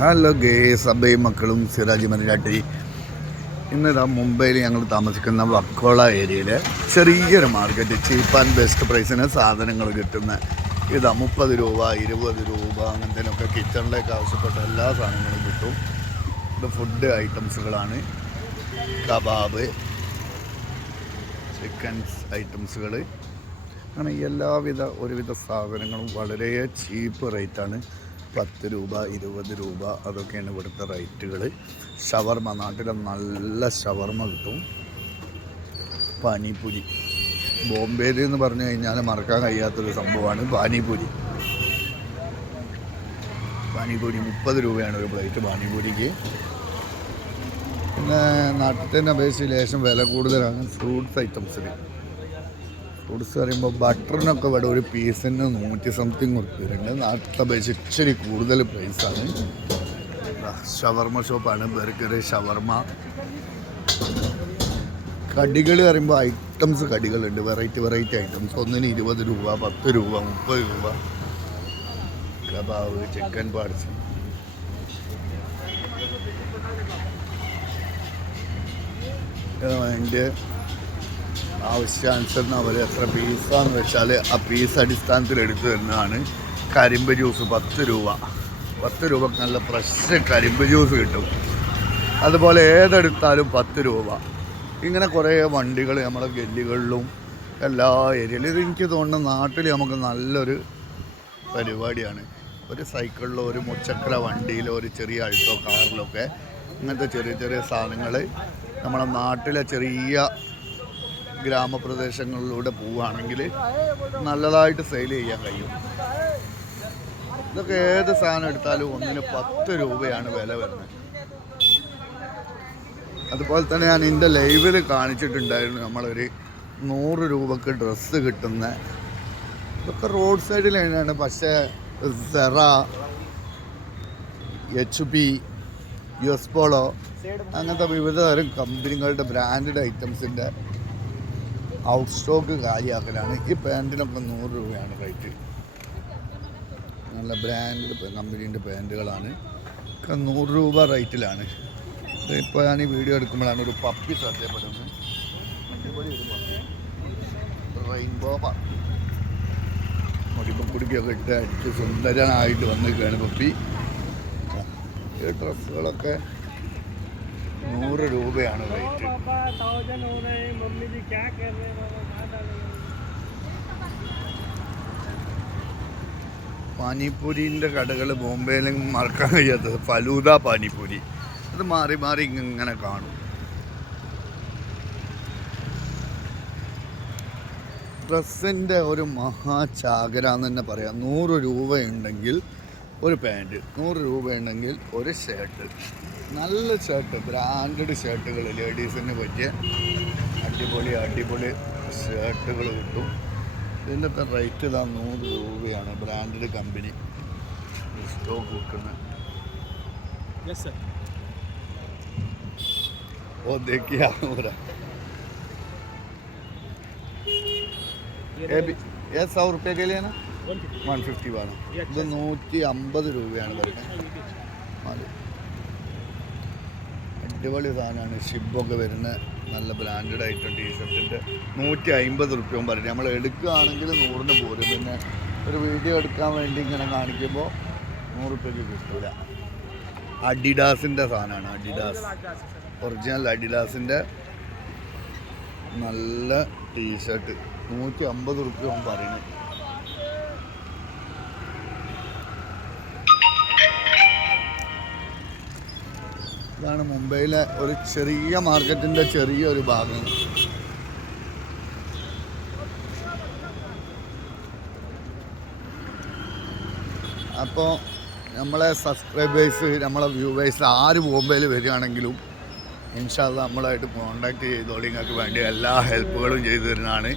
Hello guys, അബയും മക്കളും സിറാജ് മരഞ്ഞാട്ടി. ഇന്നിതാ മുംബൈയിൽ ഞങ്ങൾ താമസിക്കുന്ന വക്കോള ഏരിയയിൽ ചെറിയൊരു മാർക്കറ്റ്, ചീപ്പ് ആൻഡ് ബെസ്റ്റ് പ്രൈസിന് സാധനങ്ങൾ കിട്ടുന്ന ഇതാ 30 രൂപ 20 രൂപ അങ്ങനത്തേനൊക്കെ കിച്ചണിലേക്ക് ആവശ്യപ്പെട്ട എല്ലാ സാധനങ്ങളും കിട്ടും. ഇത് ഫുഡ് ഐറ്റംസുകളാണ്, കബാബ്, ചിക്കൻസ് ഐറ്റംസുകൾ, അങ്ങനെ ഒരുവിധ സാധനങ്ങളും വളരെ ചീപ്പ് റേറ്റാണ്. 10 രൂപ 20 രൂപ അതൊക്കെയാണ് ഇവിടുത്തെ റേറ്റുകൾ. ഷവർമ, നാട്ടിലെ നല്ല ഷവർമ കിട്ടും. പാനിപൂരി, ബോംബെയിൽ എന്ന് പറഞ്ഞു കഴിഞ്ഞാൽ മറക്കാൻ കഴിയാത്തൊരു സംഭവമാണ് പാനിപൂരി. 30 രൂപയാണ് ഒരു പ്ലേറ്റ് പാനിപൂരിക്ക്. പിന്നെ നാട്ടിൽ അപേക്ഷിച്ച് ലേശം വില കൂടുതലാണ് ഫ്രൂട്ട്സ് ഐറ്റംസിന്. ഫ്രൂട്ട്സ് പറയുമ്പോൾ ബട്ടറിനൊക്കെ ഇവിടെ ഒരു പീസിന് 100 സംതിങ് കൊടുത്തിട്ടുണ്ട്. നാട്ടിൽ അപേക്ഷിച്ച് ഇച്ചിരി കൂടുതൽ പ്രൈസാണ്. ഷവർമ ഷോപ്പാണ്, ബർഗർ, ഷവർമ. കടികൾ പറയുമ്പോൾ ഐറ്റംസ് കടികളുണ്ട്, വെറൈറ്റി ഐറ്റംസ്. ഒന്നിന് 20 രൂപ 10 രൂപ 30 രൂപ. Kebab, chicken parts. അതിൻ്റെ ആവശ്യാനുസരണം അവർ എത്ര പീസാന്ന് വെച്ചാൽ ആ പീസ് അടിസ്ഥാനത്തിൽ എടുത്തു തരുന്നതാണ്. കരിമ്പ് ജ്യൂസ് 10 രൂപ. 10 രൂപക്ക് നല്ല ഫ്രഷ് കരിമ്പ് ജ്യൂസ് കിട്ടും. അതുപോലെ ഏതെടുത്താലും 10 രൂപ. ഇങ്ങനെ കുറേ വണ്ടികൾ നമ്മളെ ഗല്ലികളിലും എല്ലാ ഏരിയയിലും. ഇത് എനിക്ക് തോന്നുന്നു നാട്ടിൽ നമുക്ക് നല്ലൊരു പരിപാടിയാണ്. ഒരു സൈക്കിളിലോ ഒരു മുച്ചക്ര വണ്ടിയിലോ ഒരു ചെറിയ അൾട്ടോ കാറിലൊക്കെ ഇങ്ങനത്തെ ചെറിയ സാധനങ്ങൾ നമ്മളെ നാട്ടിലെ ചെറിയ ഗ്രാമപ്രദേശങ്ങളിലൂടെ പോവുകയാണെങ്കിൽ നല്ലതായിട്ട് സെയിൽ ചെയ്യാൻ കഴിയും. ഇതൊക്കെ ഏത് സാധനം എടുത്താലും ഒന്നിന് 10 രൂപയാണ് വില വരുന്നത്. അതുപോലെ തന്നെ ഞാൻ എൻ്റെ ലൈവിൽ കാണിച്ചിട്ടുണ്ടായിരുന്നു നമ്മളൊരു 100 രൂപക്ക് ഡ്രസ്സ് കിട്ടുന്ന. ഇതൊക്കെ റോഡ് സൈഡിൽ തന്നെയാണ്. പക്ഷേ സെറ, HP, US പോളോ അങ്ങനത്തെ വിവിധ തരം കമ്പനികളുടെ ബ്രാൻഡഡ് ഐറ്റംസിൻ്റെ ഔട്ട് സ്റ്റോക്ക് കാലിയാക്കലാണ്. ഈ പാൻറ്റിനൊക്കെ 100 രൂപയാണ് റേറ്റ്. നല്ല ബ്രാൻഡഡ് കമ്പനീൻ്റെ പാൻറ്റുകളാണ്. ഒക്കെ 100 രൂപ റേറ്റിലാണ്. ഇപ്പോൾ ഞാൻ ഈ വീഡിയോ എടുക്കുമ്പോഴാണ് ഒരു പപ്പി ശ്രദ്ധപ്പെടുന്നത്. അടിപൊളി ഒരു പപ്പി, റെയിൻബോ പപ്പി. മുടിപ്പക്കുടിക്കൊക്കെ ഇട്ട് അടിച്ച് സുന്ദരനായിട്ട് വന്നിരിക്കുകയാണ് പപ്പി. ഈ ഡ്രസ്സുകളൊക്കെ 100 രൂപയാണ് റേറ്റ്. പാനിപ്പൂരിൻ്റെ കടകൾ ബോംബെയിലും മറക്കാൻ കഴിയാത്തത് ഫലൂദ പാനിപ്പൂരി. അത് മാറി ഇങ്ങനെ കാണും. ഡ്രസ്സിൻ്റെ ഒരു മഹാചാകര എന്ന് തന്നെ പറയാം. 100 രൂപയുണ്ടെങ്കിൽ ഒരു പാൻറ്റ്, 100 രൂപയുണ്ടെങ്കിൽ ഒരു ഷർട്ട്. നല്ല ഷർട്ട്, ബ്രാൻഡഡ് ഷർട്ടുകൾ, ലേഡീസിന് പറ്റിയ അടിപൊളി ഷർട്ടുകൾ കിട്ടും. ഇതിൻ്റെ റേറ്റ് ഇതാ 100 രൂപയാണ്. ബ്രാൻഡഡ് കമ്പനി സ്റ്റോക്ക് വിൽക്കുന്നത്. ഓ देखिए पूरा ये 100 रुपये के लिए ना 150 വേണം. ഇത് 150 രൂപയാണ് വരുന്നത്. അടിപൊളി സാധനമാണ്. ഷിബൊക്കെ വരുന്ന നല്ല ബ്രാൻഡഡ് ആയിട്ടും ടീഷർട്ടിൻ്റെ 150 റുപ്യയും പറയും. നമ്മൾ എടുക്കുകയാണെങ്കിൽ 100-ന് പോരും. പിന്നെ ഒരു വീഡിയോ എടുക്കാൻ വേണ്ടി ഇങ്ങനെ കാണിക്കുമ്പോൾ 100 റുപ്യക്ക് കിട്ടില്ല. അഡിഡാസിൻ്റെ സാധനമാണ്. അഡിഡാസ് ഒറിജിനൽ അഡിഡാസിൻ്റെ നല്ല ടീഷർട്ട് 150 റുപ്യയും പറയുന്നത്. ഇതാണ് മുംബൈയിലെ ഒരു ചെറിയ മാർക്കറ്റിൻ്റെ ചെറിയൊരു ഭാഗം. അപ്പോൾ നമ്മളെ സബ്സ്ക്രൈബേഴ്സ്, നമ്മളെ വ്യൂവേഴ്സ് ആര് ബോംബെയിൽ വരികയാണെങ്കിലും ഇൻഷാ അല്ലാഹ് നമ്മളായിട്ട് കോൺടാക്ട് ചെയ്തോളി. നിങ്ങൾക്ക് വേണ്ടി എല്ലാ ഹെൽപ്പുകളും ചെയ്തു തരുന്നതാണ്.